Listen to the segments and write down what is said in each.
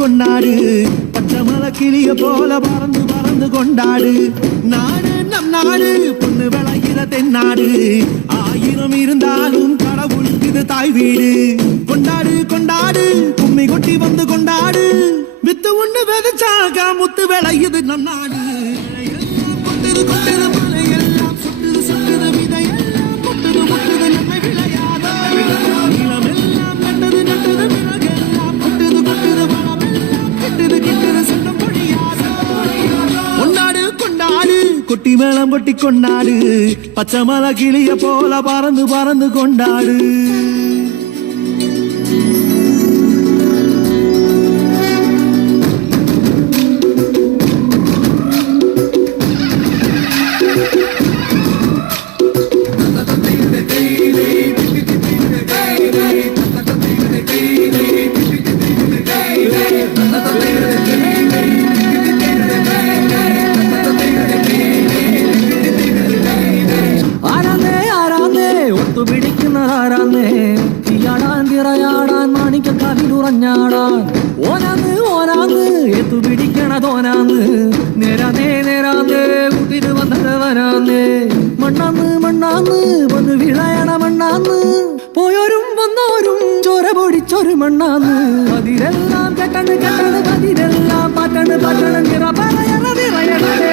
கொண்டாடு. பச்சைமலை கிளிய போல பறந்து பறந்து கொண்டாடு. நாடு நம் நாடு பொண்ணு விளைகிற தென்னாடு. ஆயிரம் இருந்தாலும் கடவுளுக்கு இது தாய் வீடு. கொண்டாடு கொண்டாடு கும்மி கொட்டி வந்து கொண்டாடு. வித்து ஒண்ணு விதைச்சாக முத்து விளையுது நம் நாடு. கொட்டி மேளம் கொட்டி கொண்டாடு. பச்சை மலை கிளிய போல பறந்து பறந்து கொண்டாடு. thank you കവിലുറഞ്ഞാടാൻ ഓനാന്ന് ഓനാന്ന് എത്തു പിടിക്കണതോനാന്ന് നേരാന്നേ നേരാന്നേ കൂട്ടിന് വന്നവനാന്നേ മണ്ണാന്ന് മണ്ണാന്ന് വന്ന് വിളയണ മണ്ണാന്ന്. പോയോരും വന്നോരും ചോര പൊടിച്ചൊരു മണ്ണാന്ന്. അതിരെല്ലാം കെട്ടണ് കെട്ടണ് അതിരെല്ലാം പാറ്റണ് പാറ്റണ്. നിറ പറയണ നിറയണേ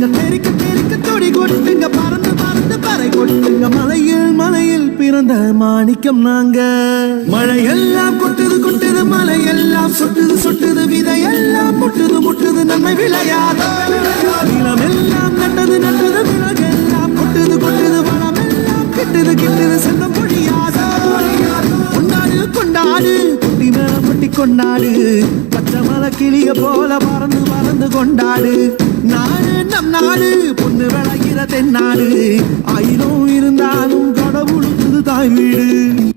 போடுங்க பெருக்க பெருக்க தொடி கொட்டுங்க. பறந்து பறந்து பறை கொட்டுங்க. மலையில் மலையில் பிறந்த மாணிக்கம் நாங்க. மழையெல்லாம் கொட்டுது கொட்டுது மலையெல்லாம் சொட்டுது சொட்டுது. விதையெல்லாம் முட்டுது முட்டுது நன்மை விளையாத நிலமெல்லாம் நட்டது நட்டது விலகெல்லாம் கொட்டுது கொட்டுது. வளமெல்லாம் கிட்டுது கிட்டுது செல்லம் பொழியாத. கொண்டாடு கொண்டாடு குட்டி மேளம் கொட்டி கொண்டாடு. பச்சை மலை கிளிய போல பறந்து பறந்து கொண்டாடு. நாடு நம் பொண்ணு விளைகிற தென்னாடு. ஆயிரம் இருந்தாலும் கடவுளுக்கு தாய் வீடு.